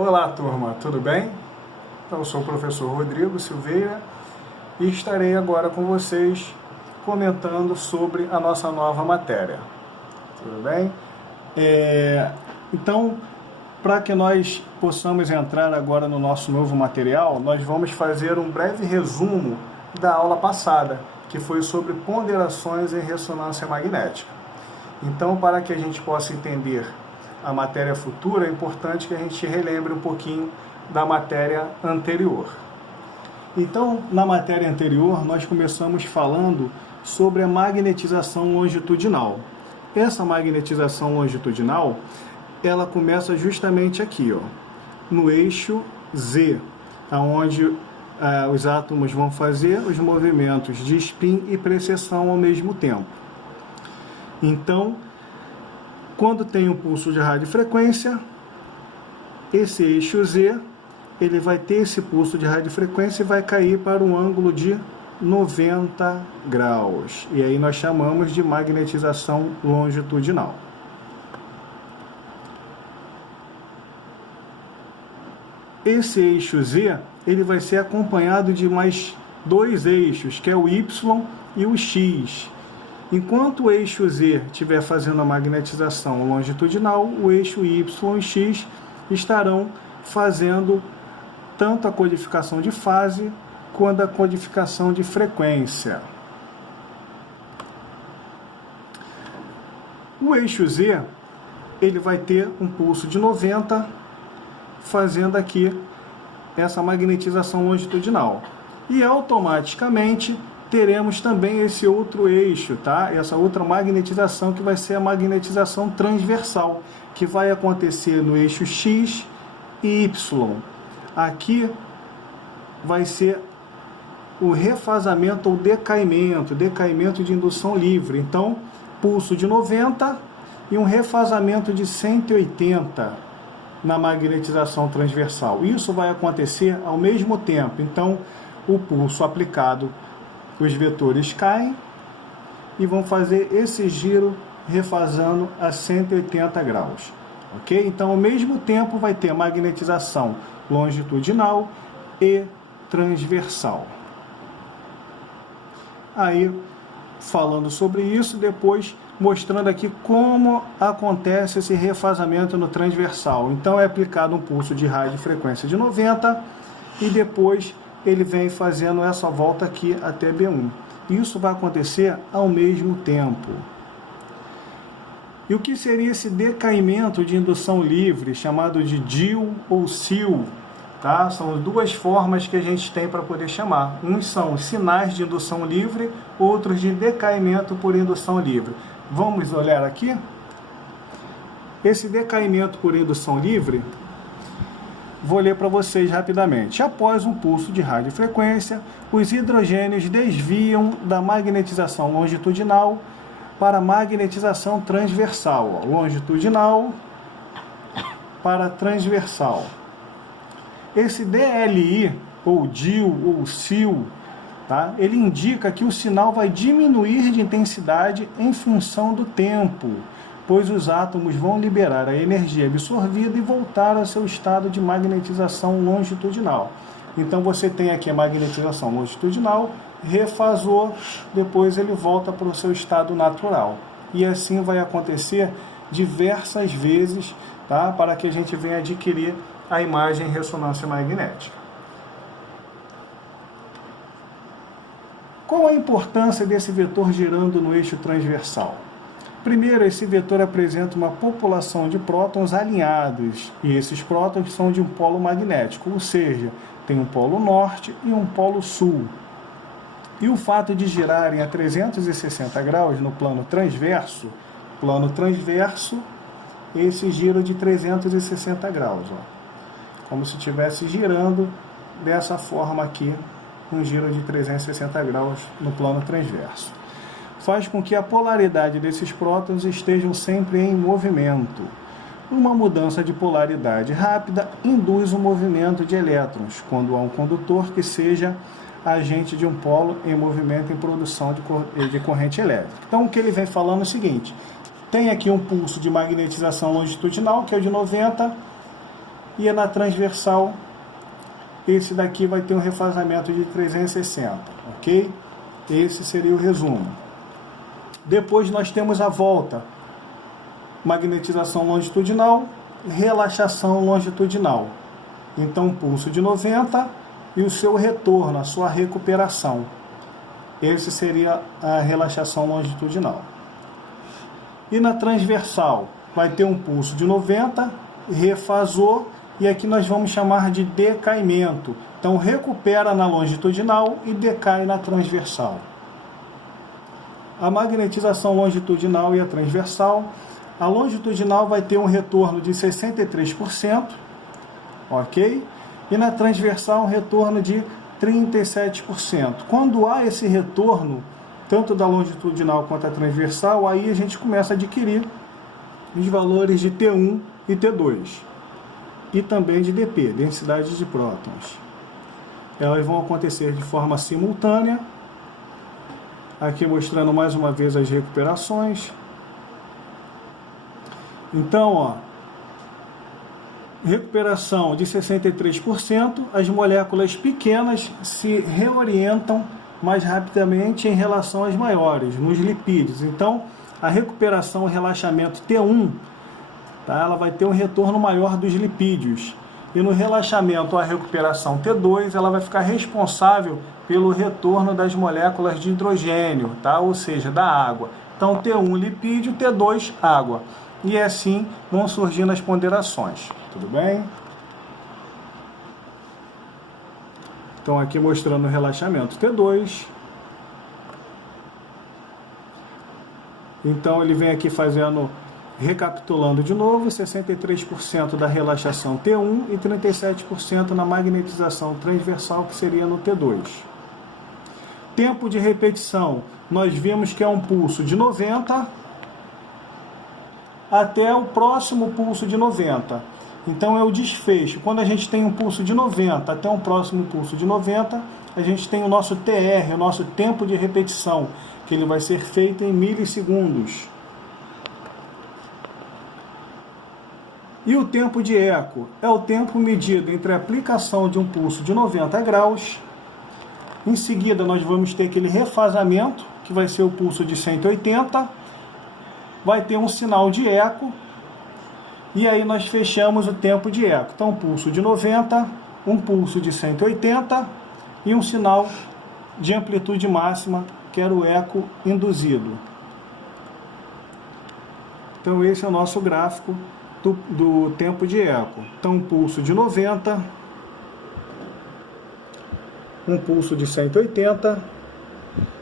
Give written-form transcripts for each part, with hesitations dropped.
Olá, turma, tudo bem? Então, eu sou o professor Rodrigo Silveira e estarei agora com vocês comentando sobre a nossa nova matéria. Tudo bem? Então, para que nós possamos entrar agora no nosso novo material, nós vamos fazer um breve resumo da aula passada, que foi sobre ponderações em ressonância magnética. Então, para que a gente possa entender a matéria futura, é importante que a gente relembre um pouquinho da matéria anterior. Então, na matéria anterior, nós começamos falando sobre a magnetização longitudinal. Essa magnetização longitudinal, ela começa justamente aqui, ó, no eixo Z, onde os átomos vão fazer os movimentos de spin e precessão ao mesmo tempo. Então, quando tem um pulso de radiofrequência, esse eixo Z, ele vai ter esse pulso de radiofrequência e vai cair para um ângulo de 90 graus. E aí nós chamamos de magnetização longitudinal. Esse eixo Z, ele vai ser acompanhado de mais dois eixos, que é o Y e o X. Enquanto o eixo Z estiver fazendo a magnetização longitudinal, o eixo Y e X estarão fazendo tanto a codificação de fase quanto a codificação de frequência. O eixo Z, ele vai ter um pulso de 90, fazendo aqui essa magnetização longitudinal. E automaticamente teremos também esse outro eixo, tá? Essa outra magnetização, que vai ser a magnetização transversal, que vai acontecer no eixo X e Y. Aqui vai ser o refasamento ou decaimento de indução livre. Então, pulso de 90 e um refasamento de 180 na magnetização transversal. Isso vai acontecer ao mesmo tempo. Então, o pulso aplicado, os vetores caem e vão fazer esse giro refasando a 180 graus. Ok? Então, ao mesmo tempo, vai ter a magnetização longitudinal e transversal. Aí, falando sobre isso, depois mostrando aqui como acontece esse refasamento no transversal. Então, é aplicado um pulso de radiofrequência de 90 e depois ele vem fazendo essa volta aqui até B1. Isso vai acontecer ao mesmo tempo. E o que seria esse decaimento de indução livre, chamado de DIL ou SIL? Tá? São duas formas que a gente tem para poder chamar. Uns são sinais de indução livre, outros de decaimento por indução livre. Vamos olhar aqui? Esse decaimento por indução livre, vou ler para vocês rapidamente. Após um pulso de radiofrequência, os hidrogênios desviam da magnetização longitudinal para a magnetização transversal. Longitudinal para transversal. Esse DLI, ou DIL, ou SIL, tá? Ele indica que o sinal vai diminuir de intensidade em função do tempo, pois os átomos vão liberar a energia absorvida e voltar ao seu estado de magnetização longitudinal. Então você tem aqui a magnetização longitudinal, refasou, depois ele volta para o seu estado natural. E assim vai acontecer diversas vezes, tá? Para que a gente venha adquirir a imagem em ressonância magnética. Qual a importância desse vetor girando no eixo transversal? Primeiro, esse vetor apresenta uma população de prótons alinhados, e esses prótons são de um polo magnético, ou seja, tem um polo norte e um polo sul. E o fato de girarem a 360 graus no plano transverso, esse giro de 360 graus, ó, como se estivesse girando dessa forma aqui, um giro de 360 graus no plano transverso. Faz com que a polaridade desses prótons estejam sempre em movimento. Uma mudança de polaridade rápida induz o movimento de elétrons, quando há um condutor que seja agente de um polo em movimento em produção de corrente elétrica. Então, o que ele vem falando é o seguinte: tem aqui um pulso de magnetização longitudinal, que é de 90, e na transversal, esse daqui vai ter um refasamento de 360, ok? Esse seria o resumo. Depois nós temos a volta, magnetização longitudinal, relaxação longitudinal. Então, pulso de 90 e o seu retorno, a sua recuperação. Esse seria a relaxação longitudinal. E na transversal, vai ter um pulso de 90, refasou, e aqui nós vamos chamar de decaimento. Então, recupera na longitudinal e decai na transversal. A magnetização longitudinal e a transversal. A longitudinal vai ter um retorno de 63%, ok? E na transversal, um retorno de 37%. Quando há esse retorno, tanto da longitudinal quanto da transversal, aí a gente começa a adquirir os valores de T1 e T2. E também de dp, densidade de prótons. Elas vão acontecer de forma simultânea. Aqui mostrando mais uma vez as recuperações. Então, ó, recuperação de 63%, as moléculas pequenas se reorientam mais rapidamente em relação às maiores, nos lipídios. Então, a recuperação, o relaxamento T1, tá, ela vai ter um retorno maior dos lipídios. E no relaxamento, a recuperação T2, ela vai ficar responsável pelo retorno das moléculas de hidrogênio, tá, ou seja, da água. Então, T1 lipídio, T2 água. E assim vão surgindo as ponderações. Tudo bem? Então aqui mostrando o relaxamento T2. Então ele vem aqui fazendo, recapitulando de novo, 63% da relaxação T1 e 37% na magnetização transversal, que seria no T2. Tempo de repetição, nós vimos que é um pulso de 90 até o próximo pulso de 90. Então é o desfecho. Quando a gente tem um pulso de 90 até um próximo pulso de 90, a gente tem o nosso TR, o nosso tempo de repetição, que ele vai ser feito em milissegundos. E o tempo de eco é o tempo medido entre a aplicação de um pulso de 90 graus. Em seguida nós vamos ter aquele refasamento, que vai ser o pulso de 180, vai ter um sinal de eco, e aí nós fechamos o tempo de eco. Então, um pulso de 90, um pulso de 180 e um sinal de amplitude máxima, que era o eco induzido. Então, esse é o nosso gráfico do tempo de eco. Então, um pulso de 90, um pulso de 180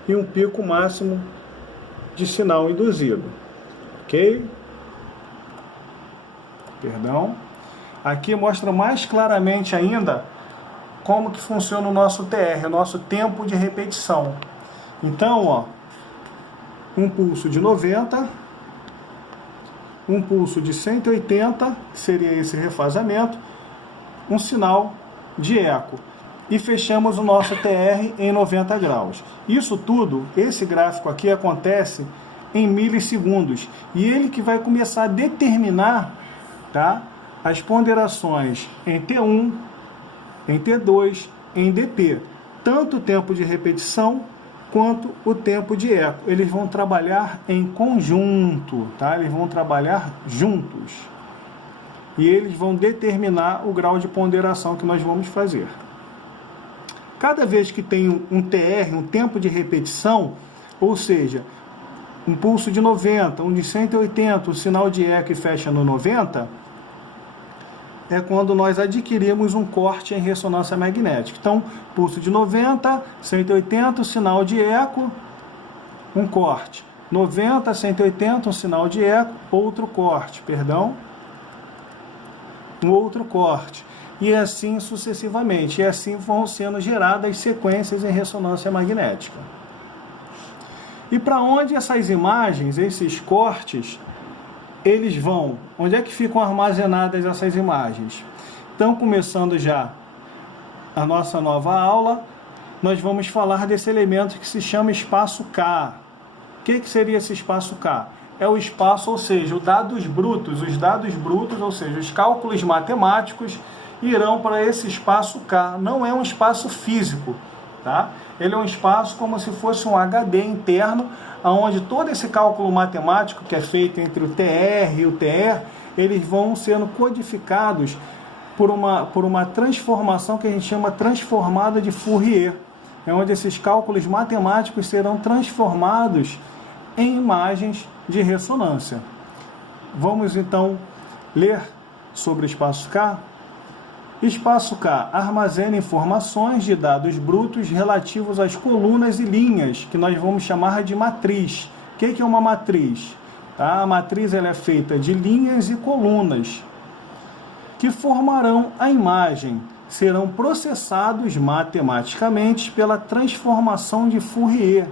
e um pico máximo de sinal induzido. Ok? Perdão. Aqui mostra mais claramente ainda como que funciona o nosso TR, o nosso tempo de repetição. Então, ó, um pulso de 90, um pulso de 180, seria esse refasamento, um sinal de eco. E fechamos o nosso TR em 90 graus. Isso tudo, esse gráfico aqui acontece em milissegundos, e ele que vai começar a determinar, tá, as ponderações em T1, em T2, em dp, tanto o tempo de repetição quanto o tempo de eco. Eles vão trabalhar em conjunto, tá? Eles vão trabalhar juntos, e eles vão determinar o grau de ponderação que nós vamos fazer. Cada vez que tem um TR, um tempo de repetição, ou seja, um pulso de 90, um de 180, o sinal de eco e fecha no 90, é quando nós adquirimos um corte em ressonância magnética. Então, pulso de 90, 180, o sinal de eco, um corte. 90, 180, um sinal de eco, outro corte, perdão. Um outro corte. E assim sucessivamente. E assim vão sendo geradas sequências em ressonância magnética. E para onde essas imagens, esses cortes, eles vão? Onde é que ficam armazenadas essas imagens? Então, começando já a nossa nova aula, nós vamos falar desse elemento que se chama espaço K. O que seria esse espaço K? é o espaço, ou seja, os dados brutos, ou seja, os cálculos matemáticos irão para esse espaço K. Não é um espaço físico, tá? Ele é um espaço como se fosse um HD interno, onde todo esse cálculo matemático que é feito entre o TR e o TE, eles vão sendo codificados por uma transformação que a gente chama transformada de Fourier, é onde esses cálculos matemáticos serão transformados em imagens de ressonância. Vamos então ler sobre o espaço K? Espaço K armazena informações de dados brutos relativos às colunas e linhas, que nós vamos chamar de matriz. O que é uma matriz? Tá? A matriz ela é feita de linhas e colunas, que formarão a imagem, serão processados matematicamente pela transformação de Fourier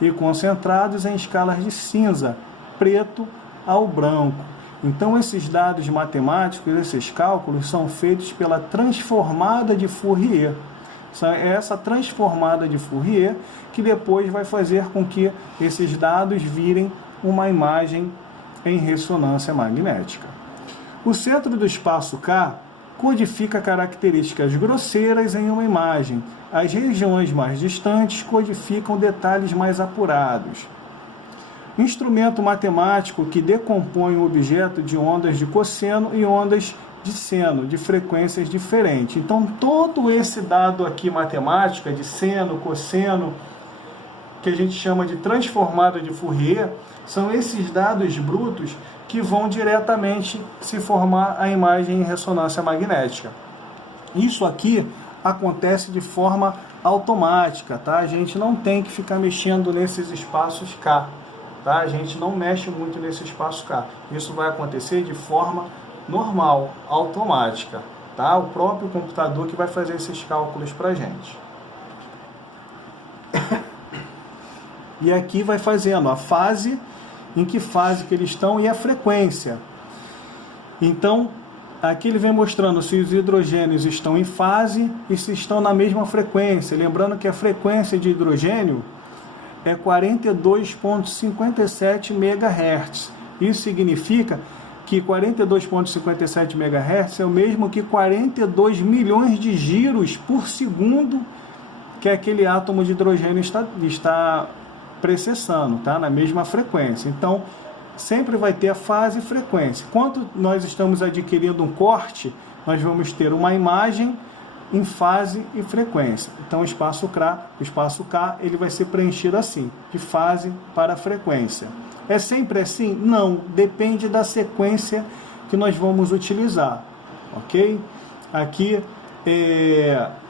e concentrados em escalas de cinza, preto ao branco. Então, esses dados matemáticos, esses cálculos, são feitos pela transformada de Fourier. É essa transformada de Fourier que depois vai fazer com que esses dados virem uma imagem em ressonância magnética. O centro do espaço K codifica características grosseiras em uma imagem. As regiões mais distantes codificam detalhes mais apurados. Instrumento matemático que decompõe o objeto de ondas de cosseno e ondas de seno, de frequências diferentes. Então, todo esse dado aqui matemático, de seno, cosseno, que a gente chama de transformada de Fourier, são esses dados brutos que vão diretamente se formar a imagem em ressonância magnética. Isso aqui acontece de forma automática, tá? A gente não tem que ficar mexendo nesses espaços K. Tá? A gente não mexe muito nesse espaço K. Isso vai acontecer de forma normal, automática. Tá? O próprio computador que vai fazer esses cálculos para a gente. E aqui vai fazendo a fase, em que fase que eles estão e a frequência. Então, aqui ele vem mostrando se os hidrogênios estão em fase e se estão na mesma frequência. Lembrando que a frequência de hidrogênio é 42,57 MHz. Isso significa que 42,57 MHz é o mesmo que 42 milhões de giros por segundo que aquele átomo de hidrogênio está precessando, tá? Na mesma frequência. Então, sempre vai ter a fase e frequência. Quando nós estamos adquirindo um corte, nós vamos ter uma imagem em fase e frequência. Então, o espaço K ele vai ser preenchido assim, de fase para frequência. É sempre assim? Não, depende da sequência que nós vamos utilizar, ok? Aqui,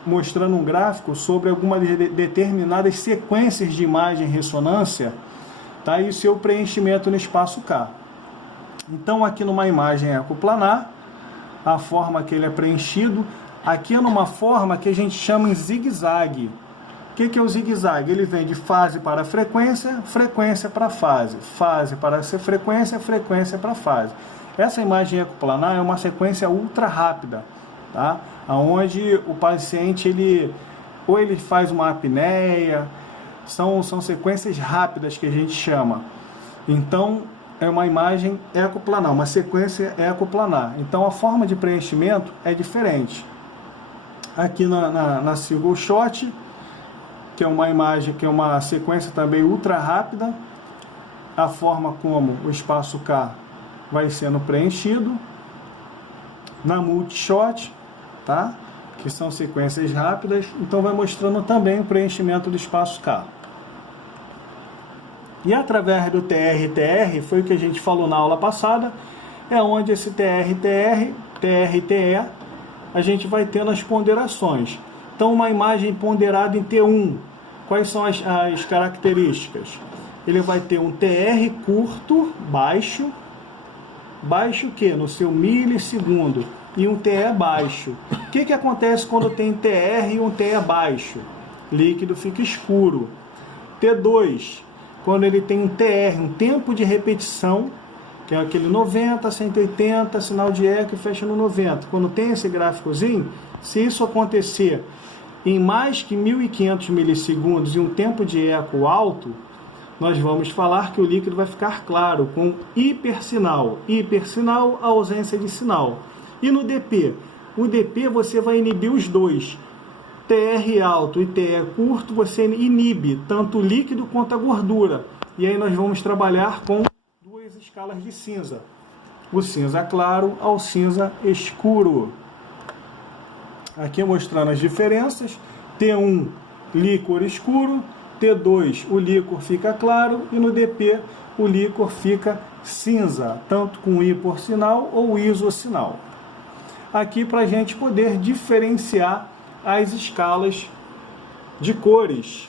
mostrando um gráfico sobre algumas determinadas sequências de imagem em ressonância, tá? E o seu preenchimento no espaço K. Então, aqui numa imagem ecoplanar, a forma que ele é preenchido. Aqui é numa forma que a gente chama em zigue-zague. O que é o zigue-zague? Ele vem de fase para frequência, frequência para fase, fase para frequência, frequência para fase. Essa imagem ecoplanar é uma sequência ultra rápida, tá? Onde o paciente ele faz uma apneia, são sequências rápidas que a gente chama. Então, é uma imagem ecoplanar, uma sequência ecoplanar. Então, a forma de preenchimento é diferente. Aqui na single shot, que é uma imagem, que é uma sequência também ultra rápida, a forma como o espaço K vai sendo preenchido. Na multishot, tá? Que são sequências rápidas, então vai mostrando também o preenchimento do espaço K. E através do TR-TR, foi o que a gente falou na aula passada, é onde esse TR-TR, TR-TE, a gente vai tendo as ponderações. Então, uma imagem ponderada em T1, quais são as características? Ele vai ter um TR curto, baixo o quê? No seu milissegundo, e um TE baixo. O que acontece quando tem TR e um TE baixo? Líquido fica escuro. T2, quando ele tem um TR, um tempo de repetição, que é aquele 90, 180, sinal de eco e fecha no 90. Quando tem esse gráficozinho, se isso acontecer em mais que 1.500 milissegundos e um tempo de eco alto, nós vamos falar que o líquido vai ficar claro, com hipersinal. Hipersinal, ausência de sinal. E no DP? O DP você vai inibir os dois. TR alto e TE curto, você inibe tanto o líquido quanto a gordura. E aí nós vamos trabalhar com duas escalas de cinza. O cinza claro ao cinza escuro. Aqui mostrando as diferenças. T1, líquor escuro. T2, o líquor fica claro. E no DP, o líquor fica cinza, tanto com hipossinal ou isossinal. Aqui para a gente poder diferenciar as escalas de cores.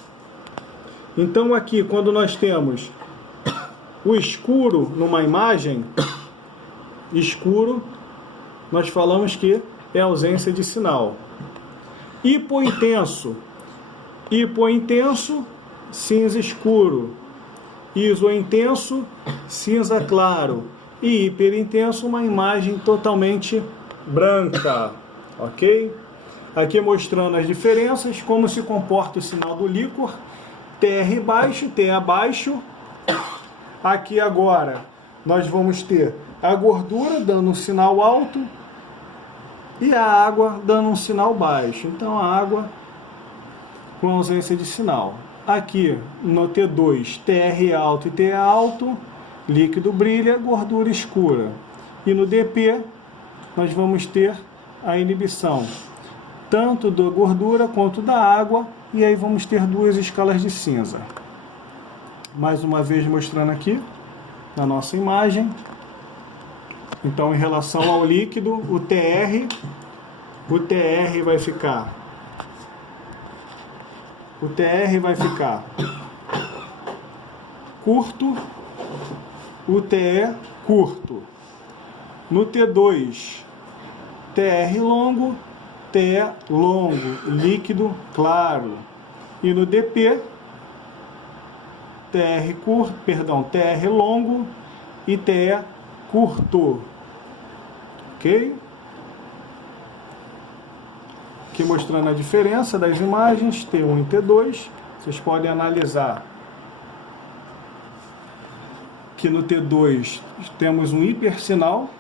Então aqui, quando nós temos o escuro numa imagem, escuro, nós falamos que é ausência de sinal. Hipointenso, hipointenso, cinza escuro. Isointenso, cinza claro. E hiperintenso, uma imagem totalmente branca, ok? Aqui mostrando as diferenças, como se comporta o sinal do líquor, TR baixo, TA baixo. Aqui agora nós vamos ter a gordura dando um sinal alto e a água dando um sinal baixo. Então a água com ausência de sinal. Aqui no T2, TR alto e TA alto, líquido brilha, gordura escura. E no DP nós vamos ter a inibição tanto da gordura quanto da água, e aí vamos ter duas escalas de cinza. Mais uma vez mostrando aqui na nossa imagem. Então, em relação ao líquido, o TR vai ficar curto, o TE curto. No T2, TR longo, TE longo, líquido claro. E no DP, TR longo e TE curto. Ok? Aqui mostrando a diferença das imagens, T1 e T2. Vocês podem analisar que no T2 temos um hipersinal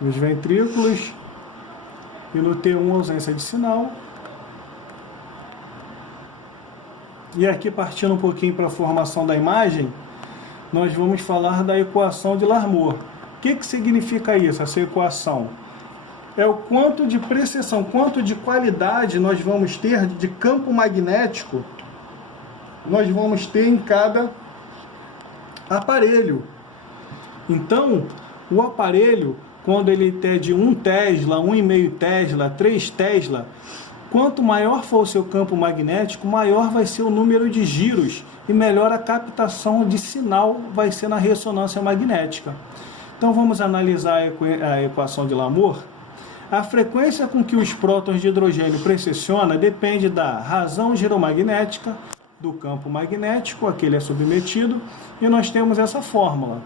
nos ventrículos e no T1 ausência de sinal. E aqui, partindo um pouquinho para a formação da imagem, nós vamos falar da equação de Larmor. O que significa isso, essa equação? É o quanto de precessão, quanto de qualidade nós vamos ter de campo magnético nós vamos ter em cada aparelho. Então, o aparelho, quando ele é de 1 Tesla, 1,5 Tesla, 3 Tesla, quanto maior for o seu campo magnético, maior vai ser o número de giros e melhor a captação de sinal vai ser na ressonância magnética. Então vamos analisar a equação de Larmor. A frequência com que os prótons de hidrogênio precessiona depende da razão giromagnética, do campo magnético a que ele é submetido, e nós temos essa fórmula,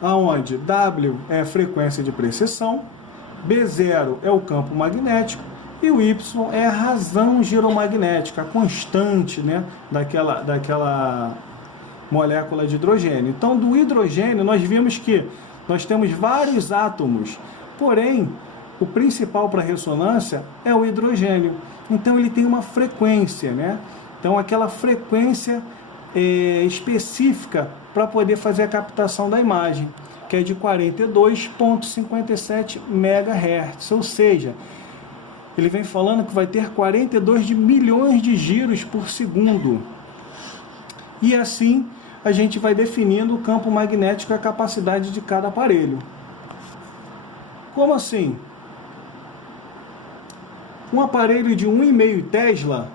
onde W é a frequência de precessão, B0 é o campo magnético e o Y é a razão giromagnética, a constante, né, daquela molécula de hidrogênio. Então, do hidrogênio, nós vimos que nós temos vários átomos, porém, o principal para a ressonância é o hidrogênio. Então, ele tem uma frequência, né? Então, aquela frequência específica para poder fazer a captação da imagem, que é de 42,57 MHz, ou seja, ele vem falando que vai ter 42 milhões de giros por segundo. E assim a gente vai definindo o campo magnético e a capacidade de cada aparelho. Como assim? Um aparelho de 1,5 Tesla,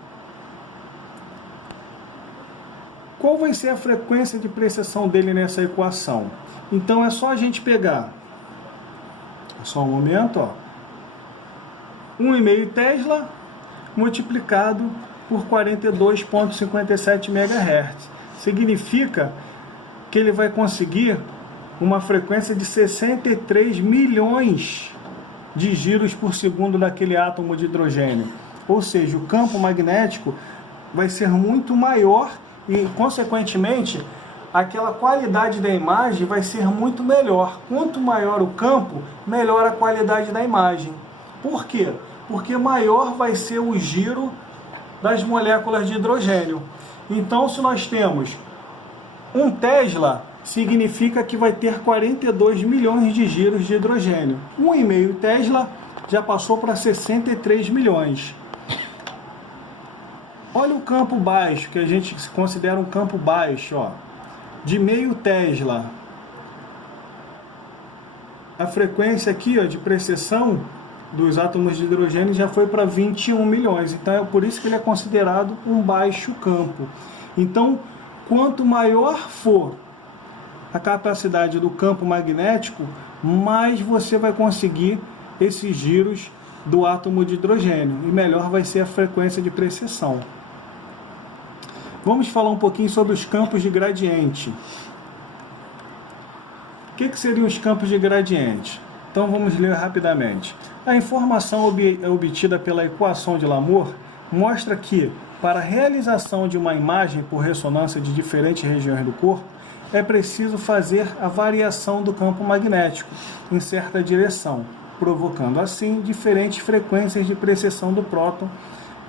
qual vai ser a frequência de precessão dele nessa equação? Então é só a gente pegar, só um momento, ó, 1,5 Tesla multiplicado por 42,57 MHz. Significa que ele vai conseguir uma frequência de 63 milhões de giros por segundo daquele átomo de hidrogênio. Ou seja, o campo magnético vai ser muito maior e, consequentemente, aquela qualidade da imagem vai ser muito melhor. Quanto maior o campo, melhor a qualidade da imagem. Por quê? Porque maior vai ser o giro das moléculas de hidrogênio. Então, se nós temos 1 Tesla, significa que vai ter 42 milhões de giros de hidrogênio. 1,5 Tesla já passou para 63 milhões. Olha o campo baixo, que a gente considera um campo baixo, ó, de meio Tesla. A frequência aqui, ó, de precessão dos átomos de hidrogênio já foi para 21 milhões. Então é por isso que ele é considerado um baixo campo. Então, quanto maior for a capacidade do campo magnético, mais você vai conseguir esses giros do átomo de hidrogênio e melhor vai ser a frequência de precessão. Vamos falar um pouquinho sobre os campos de gradiente. O que seriam os campos de gradiente? Então vamos ler rapidamente. A informação obtida pela equação de Lamour mostra que, para a realização de uma imagem por ressonância de diferentes regiões do corpo, é preciso fazer a variação do campo magnético em certa direção, provocando assim diferentes frequências de precessão do próton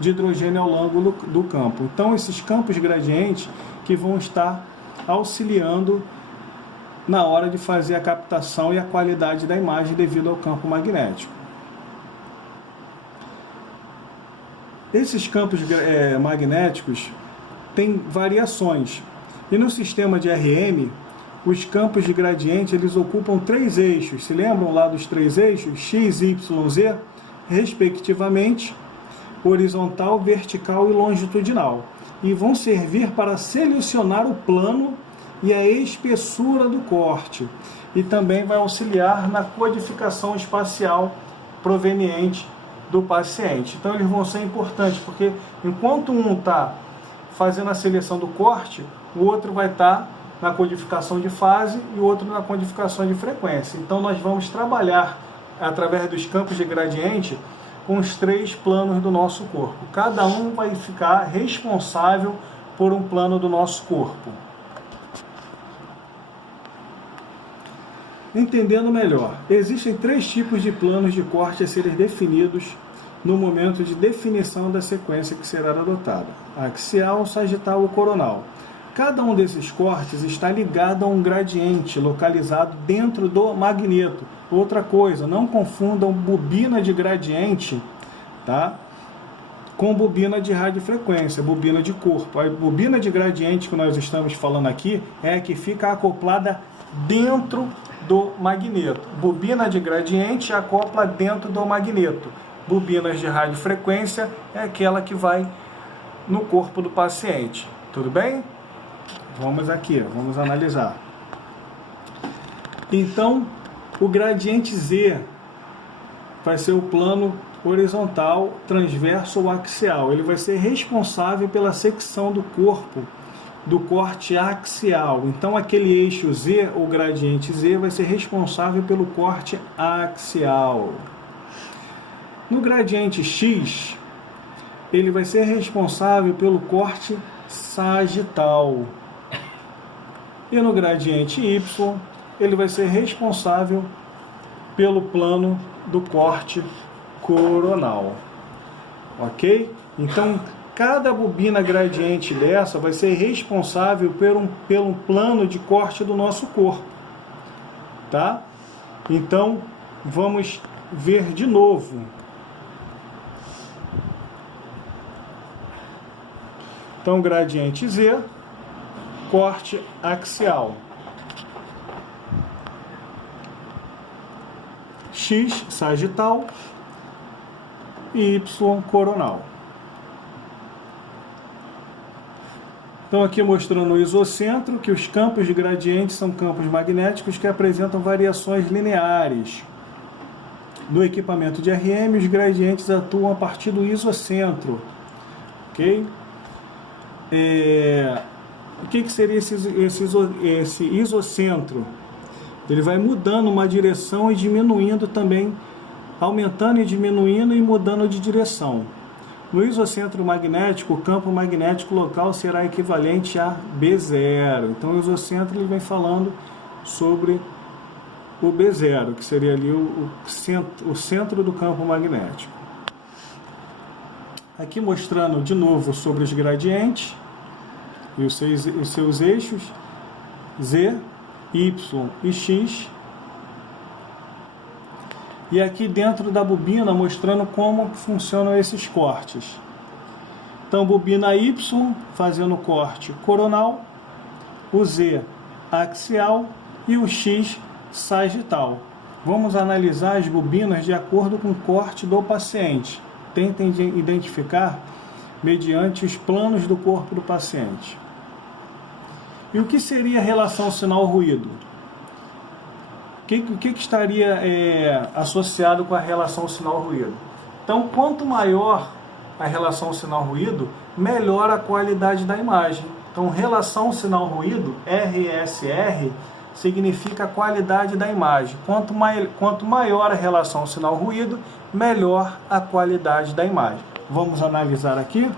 de hidrogênio ao longo do campo. Então, esses campos gradientes que vão estar auxiliando na hora de fazer a captação e a qualidade da imagem devido ao campo magnético. Esses campos magnéticos têm variações. E no sistema de RM, os campos de gradiente eles ocupam 3 eixos. Se lembram lá dos 3 eixos? X, Y, Z, respectivamente, horizontal, vertical e longitudinal. E vão servir para selecionar o plano e a espessura do corte. E também vai auxiliar na codificação espacial proveniente do paciente. Então eles vão ser importantes, porque enquanto um está fazendo a seleção do corte, o outro vai estar na codificação de fase e o outro na codificação de frequência. Então nós vamos trabalhar através dos campos de gradiente com os 3 planos do nosso corpo. Cada um vai ficar responsável por um plano do nosso corpo. Entendendo melhor, existem 3 tipos de planos de corte a serem definidos no momento de definição da sequência que será adotada: axial, sagital ou coronal. Cada um desses cortes está ligado a um gradiente localizado dentro do magneto. Outra coisa, não confundam bobina de gradiente, tá, com bobina de radiofrequência, bobina de corpo. A bobina de gradiente que nós estamos falando aqui é a que fica acoplada dentro do magneto. Bobina de gradiente acopla dentro do magneto. Bobinas de radiofrequência é aquela que vai no corpo do paciente. Tudo bem? Vamos aqui, vamos analisar. Então, o gradiente Z vai ser o plano horizontal, transverso ou axial. Ele vai ser responsável pela secção do corpo do corte axial. Então, aquele eixo Z, ou gradiente Z, vai ser responsável pelo corte axial. No gradiente X, ele vai ser responsável pelo corte sagital. E no gradiente Y, ele vai ser responsável pelo plano do corte coronal. Ok? Então, cada bobina gradiente dessa vai ser responsável pelo plano de corte do nosso corpo. Tá? Então, vamos ver de novo. Então, gradiente Z, corte axial. X, sagital. E Y, coronal. Então, aqui mostrando o isocentro, que os campos de gradiente são campos magnéticos que apresentam variações lineares. No equipamento de RM, os gradientes atuam a partir do isocentro. Ok? O que seria esse isocentro? Ele vai mudando uma direção e diminuindo também, aumentando e diminuindo e mudando de direção. No isocentro magnético, o campo magnético local será equivalente a B0. Então, o isocentro ele vem falando sobre o B0, que seria ali o centro do campo magnético. Aqui mostrando de novo sobre os gradientes e os seus eixos, Z, Y e X. E aqui dentro da bobina mostrando como funcionam esses cortes. Então, bobina Y fazendo o corte coronal, o Z axial e o X sagital. Vamos analisar as bobinas de acordo com o corte do paciente. Tentem identificar mediante os planos do corpo do paciente. E o que seria a relação sinal-ruído? O que estaria associado com a relação sinal-ruído? Então, quanto maior a relação sinal-ruído, melhor a qualidade da imagem. Então, relação sinal-ruído, RSR, significa a qualidade da imagem. Quanto maior a relação sinal-ruído, melhor a qualidade da imagem. Vamos analisar aqui.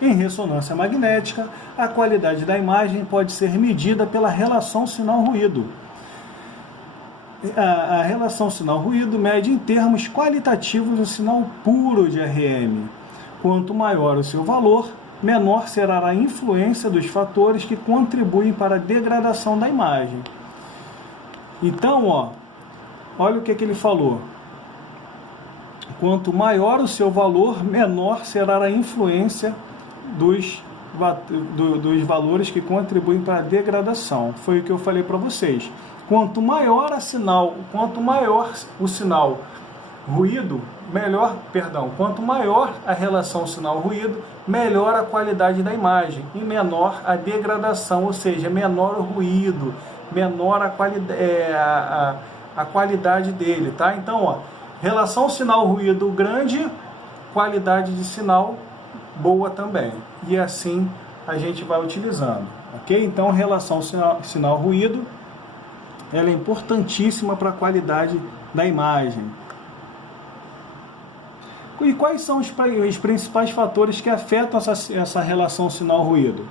Em ressonância magnética, a qualidade da imagem pode ser medida pela relação sinal-ruído. A relação sinal-ruído mede em termos qualitativos o sinal puro de RM. Quanto maior o seu valor, menor será a influência dos fatores que contribuem para a degradação da imagem. Então, olha o que ele falou. Quanto maior o seu valor, menor será a influência dos valores que contribuem para a degradação. Foi o que eu falei para vocês. Quanto maior o sinal ruído, quanto maior a relação sinal-ruído, melhor a qualidade da imagem e menor a degradação, ou seja, menor o ruído, menor a qualidade dele, tá? Então, relação sinal-ruído grande, qualidade de sinal boa também. E assim a gente vai utilizando, ok? Então, relação sinal-ruído, ela é importantíssima para a qualidade da imagem. E quais são os principais fatores que afetam essa relação sinal-ruído?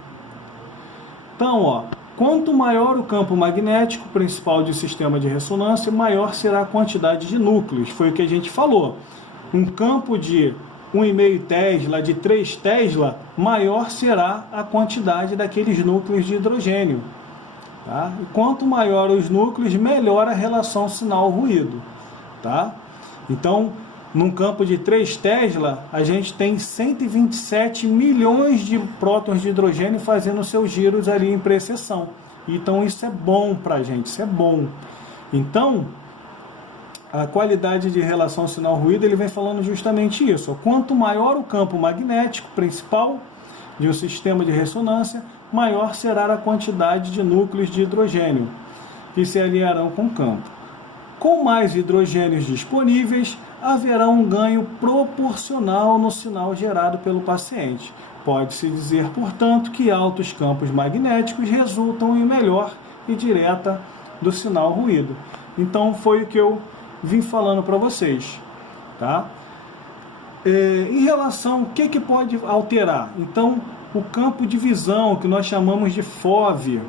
Então, quanto maior o campo magnético principal de sistema de ressonância, maior será a quantidade de núcleos. Foi o que a gente falou. Um campo de 1,5 Tesla, de 3 Tesla, maior será a quantidade daqueles núcleos de hidrogênio. Tá? E quanto maior os núcleos, melhor a relação sinal-ruído. Tá? Então, num campo de 3 Tesla, a gente tem 127 milhões de prótons de hidrogênio fazendo seus giros ali em precessão. Então, isso é bom para a gente, isso é bom. Então, a qualidade de relação sinal-ruído, ele vem falando justamente isso. Quanto maior o campo magnético principal de um sistema de ressonância, maior será a quantidade de núcleos de hidrogênio que se alinharão com o campo. Com mais hidrogênios disponíveis, haverá um ganho proporcional no sinal gerado pelo paciente. Pode-se dizer, portanto, que altos campos magnéticos resultam em melhor e direta do sinal-ruído. Então, foi o que eu vim falando para vocês. Tá? Em relação, o que pode alterar? Então, o campo de visão, que nós chamamos de FOV.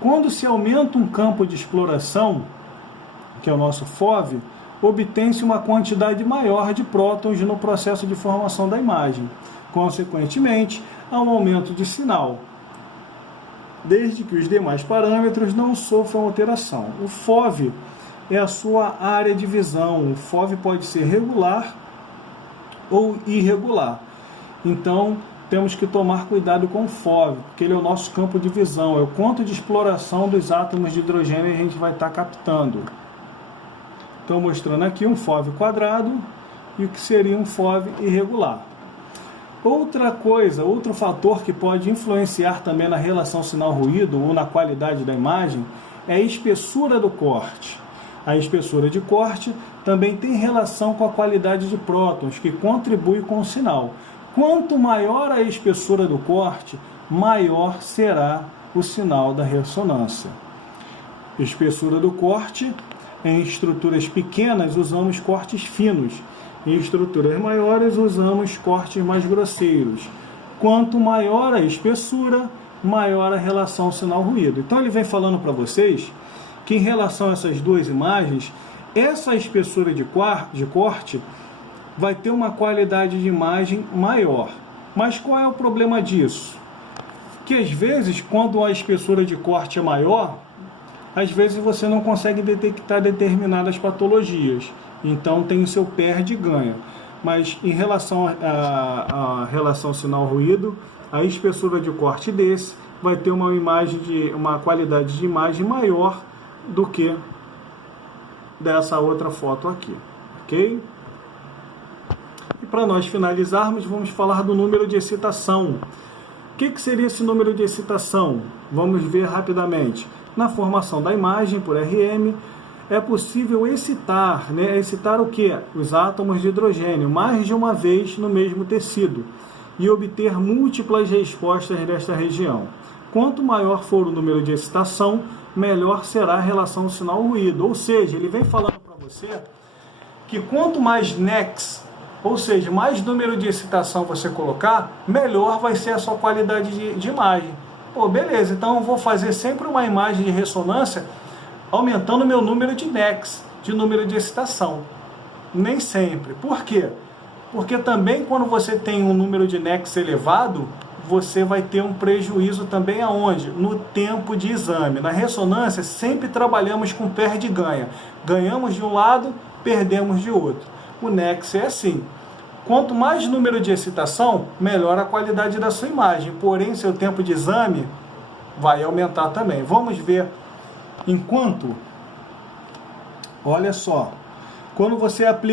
Quando se aumenta um campo de exploração, que é o nosso FOV, obtém-se uma quantidade maior de prótons no processo de formação da imagem. Consequentemente, há um aumento de sinal, desde que os demais parâmetros não sofram alteração. O FOV é a sua área de visão. O FOV pode ser regular ou irregular. Então, temos que tomar cuidado com o FOV, porque ele é o nosso campo de visão, é o quanto de exploração dos átomos de hidrogênio que a gente vai estar captando. Estou mostrando aqui um FOV quadrado e o que seria um FOV irregular. Outra coisa, outro fator que pode influenciar também na relação sinal-ruído ou na qualidade da imagem é a espessura do corte. A espessura de corte também tem relação com a qualidade de prótons, que contribui com o sinal. Quanto maior a espessura do corte, maior será o sinal da ressonância. Espessura do corte, em estruturas pequenas usamos cortes finos. Em estruturas maiores, usamos cortes mais grosseiros. Quanto maior a espessura, maior a relação sinal-ruído. Então ele vem falando para vocês que em relação a essas duas imagens, essa espessura de corte vai ter uma qualidade de imagem maior. Mas qual é o problema disso? Que às vezes, quando a espessura de corte é maior, às vezes você não consegue detectar determinadas patologias. Então tem o seu perde e ganha. Mas em relação à relação sinal-ruído, a espessura de corte desse vai ter uma qualidade de imagem maior do que dessa outra foto aqui, ok? E para nós finalizarmos, vamos falar do número de excitação. O que seria esse número de excitação? Vamos ver rapidamente. Na formação da imagem por RM, é possível excitar, excitar o quê? Os átomos de hidrogênio mais de uma vez no mesmo tecido e obter múltiplas respostas desta região. Quanto maior for o número de excitação, melhor será a relação sinal-ruído. Ou seja, ele vem falando para você que quanto mais NEX, ou seja, mais número de excitação você colocar, melhor vai ser a sua qualidade de imagem. Pô, beleza, então eu vou fazer sempre uma imagem de ressonância aumentando o meu número de NEX, de número de excitação. Nem sempre. Por quê? Porque também quando você tem um número de NEX elevado, você vai ter um prejuízo também aonde? No tempo de exame. Na ressonância, sempre trabalhamos com perde e ganha. Ganhamos de um lado, perdemos de outro. O NEX é assim. Quanto mais número de excitação, melhor a qualidade da sua imagem. Porém, seu tempo de exame vai aumentar também. Vamos ver. Enquanto, olha só, quando você aplica